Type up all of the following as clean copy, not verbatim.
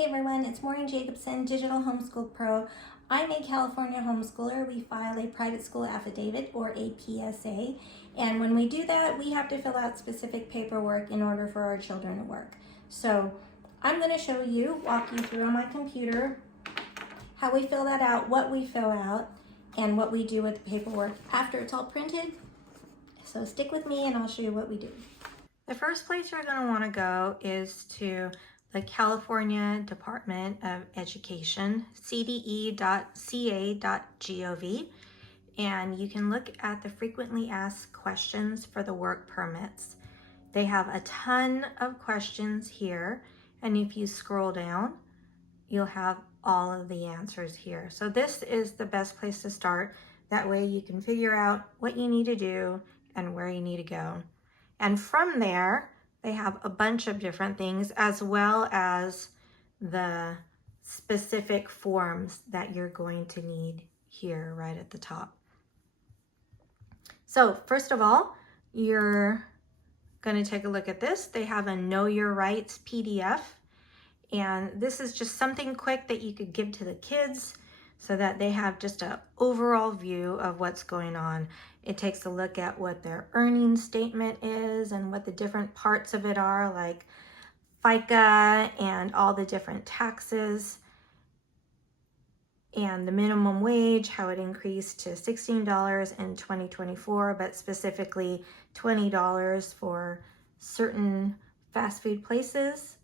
Hey everyone, it's Maureen Jacobson, Digital Homeschool Pro. I'm a California homeschooler. We file a private school affidavit or a PSA. And when we do that, we have to fill out specific paperwork in order for our children to work. So I'm going to show you, walk you through on my computer, how we fill that out, what we fill out, and what we do with the paperwork after it's all printed. So stick with me and I'll show you what we do. The first place you're going to want to go is to the California Department of Education, cde.ca.gov, and you can look at the frequently asked questions for the work permits. They have a ton of questions here, and if you scroll down, you'll have all of the answers here. So this is the best place to start. That way you can figure out what you need to do and where you need to go. And from there, they have a bunch of different things as well as the specific forms that you're going to need here right at the top. So first of all, you're going to take a look at this. They have a Know Your Rights PDF. And this is just something quick that you could give to the kids so that they have just an overall view of what's going on. It takes a look at what their earning statement is and what the different parts of it are, like FICA and all the different taxes and the minimum wage, how it increased to $16 in 2024, but specifically $20 for certain fast food places.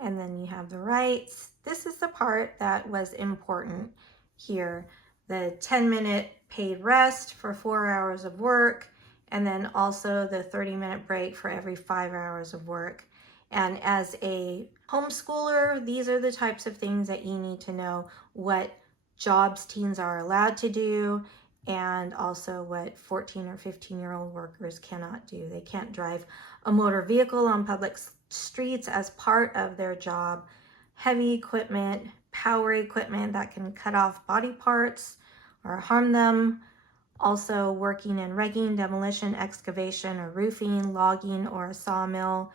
And then you have the rights. This is the part that was important here. The 10-minute paid rest for 4 hours of work, and then also the 30-minute break for every 5 hours of work. And as a homeschooler, these are the types of things that you need to know: what jobs teens are allowed to do, and also what 14 or 15-year-old workers cannot do. They can't drive a motor vehicle on public streets as part of their job. Heavy equipment, power equipment that can cut off body parts or harm them. Also working in rigging, demolition, excavation, or roofing, logging, or a sawmill.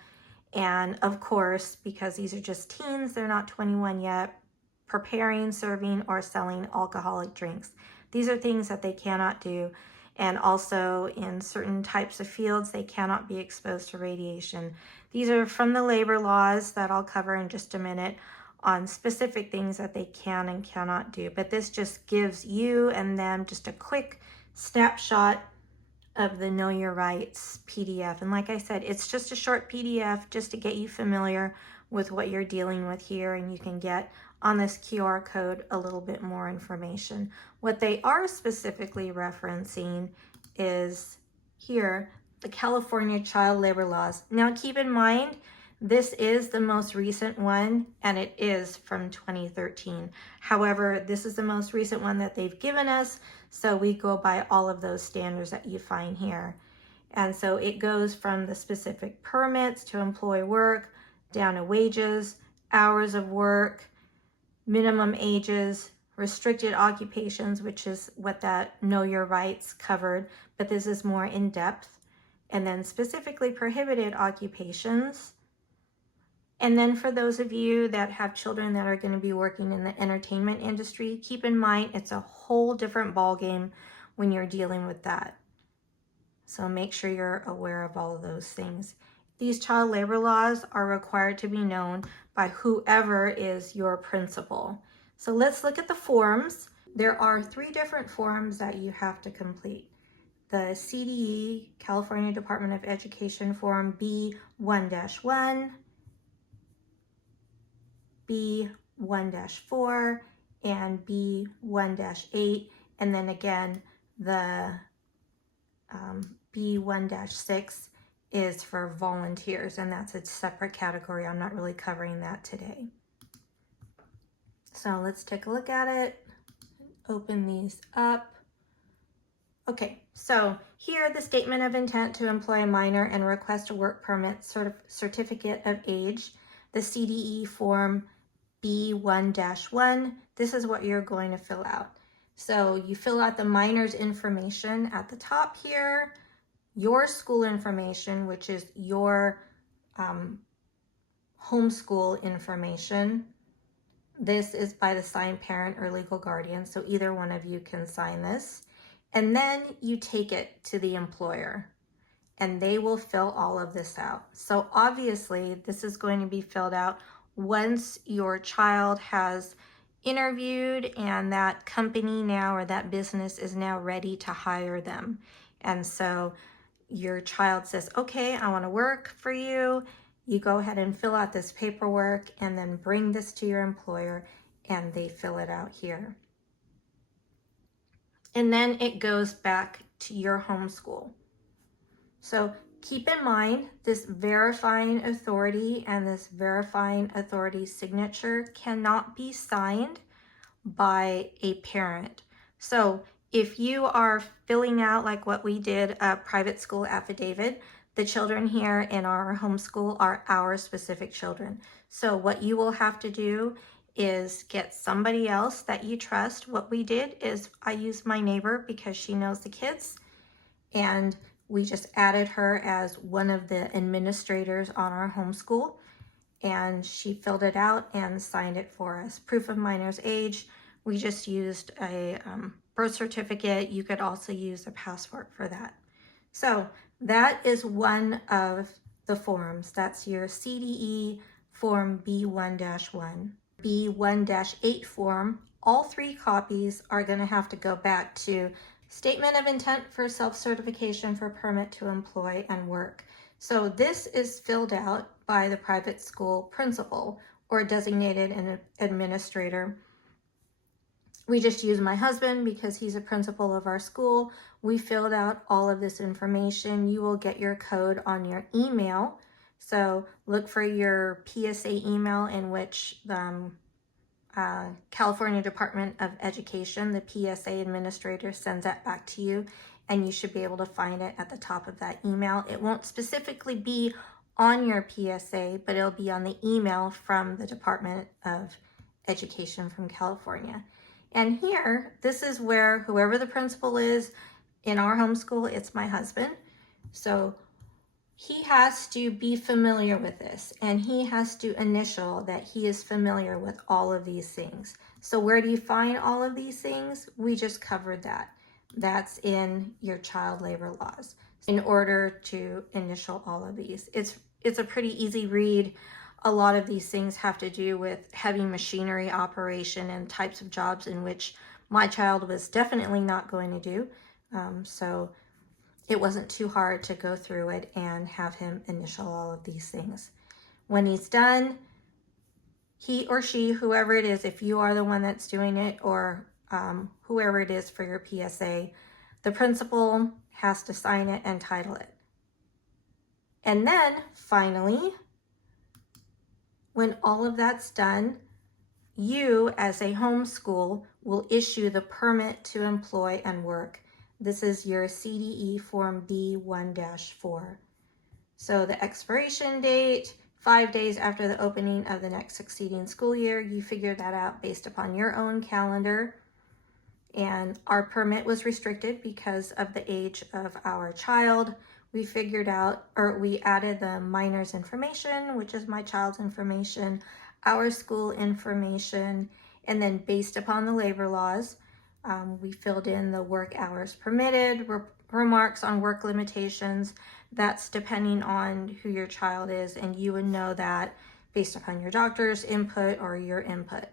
And of course, because these are just teens, they're not 21 yet, preparing, serving, or selling alcoholic drinks. These are things that they cannot do. And also in certain types of fields, they cannot be exposed to radiation. These are from the labor laws that I'll cover in just a minute on specific things that they can and cannot do. But this just gives you and them just a quick snapshot of the Know Your Rights PDF. And like I said, it's just a short PDF just to get you familiar with what you're dealing with here, and you can get on this QR code a little bit more information. What they are specifically referencing is here, the California child labor laws. Now keep in mind, this is the most recent one, and it is from 2013. However, this is the most recent one that they've given us, so we go by all of those standards that you find here. And so it goes from the specific permits to employ work, down to wages, hours of work, minimum ages, restricted occupations, which is what that Know Your Rights covered, but this is more in depth, and then specifically prohibited occupations. And then for those of you that have children that are going to be working in the entertainment industry, keep in mind it's a whole different ballgame when you're dealing with that. So make sure you're aware of all of those things. These child labor laws are required to be known by whoever is your principal. So let's look at the forms. There are 3 different forms that you have to complete. The CDE, California Department of Education Form B1-1, B1-4, and B1-8, and then again the B1-6 is for volunteers, and that's a separate category. I'm not really covering that today. So let's take a look at it, open these up. Okay, so here the statement of intent to employ a minor and request a work permit certificate of age, the CDE form B1-1, this is what you're going to fill out. So you fill out the minor's information at the top here, your school information, which is your homeschool information. This is by the signed parent or legal guardian, so either one of you can sign this. And then you take it to the employer and they will fill all of this out. So obviously this is going to be filled out once your child has interviewed and that company now or that business is now ready to hire them. And so your child says, okay, I want to work for you. You go ahead and fill out this paperwork and then bring this to your employer and they fill it out here. And then it goes back to your homeschool. So keep in mind this verifying authority and this verifying authority signature cannot be signed by a parent. So if you are filling out like what we did, a private school affidavit, the children here in our homeschool are our specific children. So what you will have to do is get somebody else that you trust. What we did is I used my neighbor because she knows the kids, and we just added her as one of the administrators on our homeschool, and she filled it out and signed it for us. Proof of minor's age, we just used a birth certificate. You could also use a passport for that. So that is one of the forms. That's your CDE form B1-1. B1-8 form, all 3 copies are going to have to go back to Statement of Intent for Self-Certification for Permit to Employ and Work. So this is filled out by the private school principal or designated an administrator. We just use my husband because he's a principal of our school. We filled out all of this information. You will get your code on your email. So look for your PSA email in which the California Department of Education, the PSA administrator, sends that back to you, and you should be able to find it at the top of that email. It won't specifically be on your PSA, but it'll be on the email from the Department of Education from California. And here, this is where whoever the principal is in our homeschool, it's my husband. So he has to be familiar with this, and he has to initial that he is familiar with all of these things. So where do you find all of these things? We just covered that. That's in your child labor laws in order to initial all of these. It's a pretty easy read. A lot of these things have to do with heavy machinery operation and types of jobs in which my child was definitely not going to do. So it wasn't too hard to go through it and have him initial all of these things. When he's done, he or she, whoever it is, if you are the one that's doing it, or whoever it is for your PSA, the principal has to sign it and title it. And then finally, when all of that's done, you as a homeschool will issue the permit to employ and work. This is your CDE form B1-4. So the expiration date, 5 days after the opening of the next succeeding school year, you figure that out based upon your own calendar. And our permit was restricted because of the age of our child. We figured out, or we added the minor's information, which is my child's information, our school information, and then based upon the labor laws, we filled in the work hours permitted, remarks on work limitations. That's depending on who your child is, and you would know that based upon your doctor's input or your input.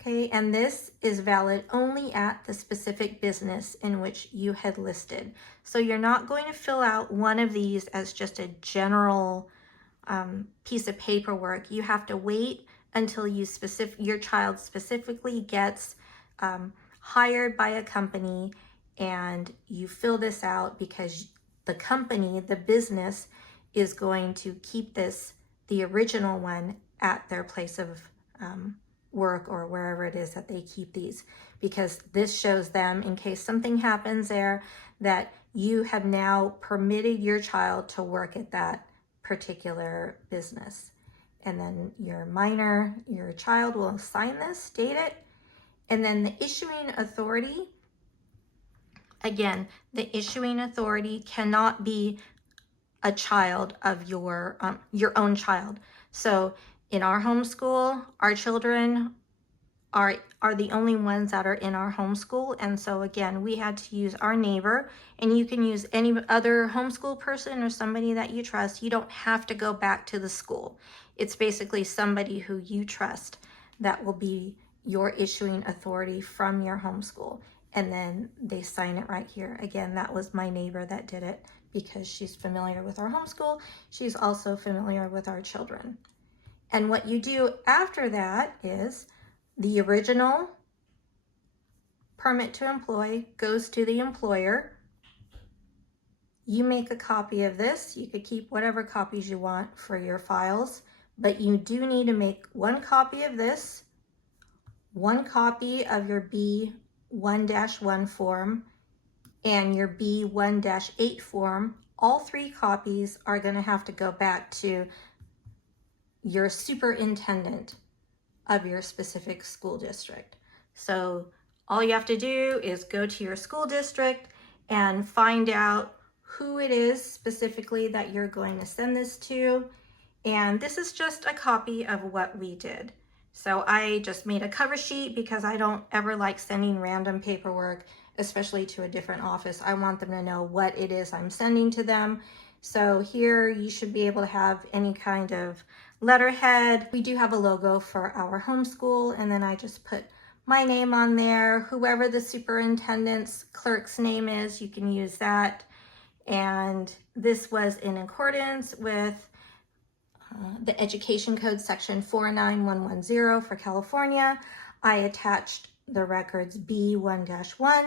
Okay, and this is valid only at the specific business in which you had listed. So you're not going to fill out one of these as just a general piece of paperwork. You have to wait until your child specifically gets hired by a company, and you fill this out because the company, the business, is going to keep this, the original one, at their place of work or wherever it is that they keep these, because this shows them, in case something happens there, that you have now permitted your child to work at that particular business. And then your minor, your child will sign this, date it, and then the issuing authority, again, the issuing authority cannot be a child of your own child. So in our homeschool, our children are the only ones that are in our homeschool. And so again, we had to use our neighbor, and you can use any other homeschool person or somebody that you trust. You don't have to go back to the school. It's basically somebody who you trust that will be your issuing authority from your homeschool. And then they sign it right here. Again, that was my neighbor that did it because she's familiar with our homeschool. She's also familiar with our children. And what you do after that is the original permit to employ goes to the employer. You make a copy of this. You could keep whatever copies you want for your files, but you do need to make one copy of this, one copy of your B1-1 form, and your B1-8 form. All 3 copies are going to have to go back to your superintendent of your specific school district. So all you have to do is go to your school district and find out who it is specifically that you're going to send this to. And this is just a copy of what we did. So I just made a cover sheet because I don't ever like sending random paperwork, especially to a different office. I want them to know what it is I'm sending to them. So here you should be able to have any kind of letterhead. We do have a logo for our homeschool, and then I just put my name on there. Whoever the superintendent's clerk's name is, you can use that. And this was in accordance with the Education Code section 49110 for California. I attached the records B1-1,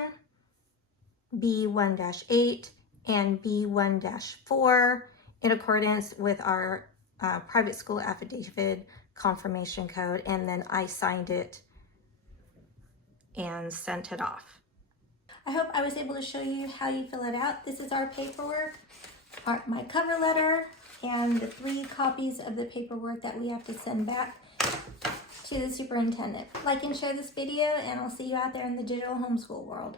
B1-8, and B1-4 in accordance with our private school affidavit confirmation code, and then I signed it and sent it off. I hope I was able to show you how you fill it out. This is our paperwork, my cover letter, and the 3 copies of the paperwork that we have to send back to the superintendent. Like and share this video, and I'll see you out there in the digital homeschool world.